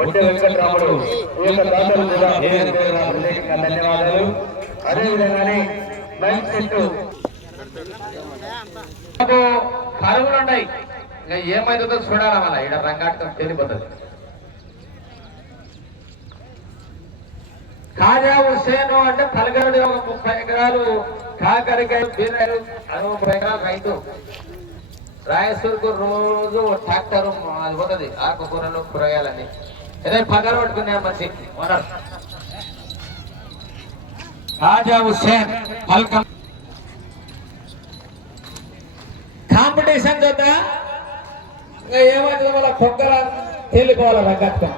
ఒడ్డు ఈ యొక్క దాతలు కూడా ప్రత్యేకంగా ధన్యవాదాలు. అదేవిధంగానే కరువులు ఉన్నాయి. ఇంకా ఏమైతుందో చూడాలా మన ఇక్కడ రంగాటకం తెలిపోతుంది. ఖాజా హుసేన్ అంటే పలగరుడు ఒక ముప్పై ఎకరాలు కాకరికాయ బీరాలు అరవై ముప్పై ఎకరాలు రైతు. రాయసూరుకు రోజు ట్రాక్టర్ అది పోతుంది. ఆకుకూరలు కూరగాయలన్నీ. ఏదైనా పగల పట్టుకున్నా మంచి ఓనర్. రాజా హుస్సేన్ పల్కం. కాంపిటీషన్ చూద్దా? ఇంకా ఏమైంది వాళ్ళ కుక్కర తేలిపోవాలి రంగత్వం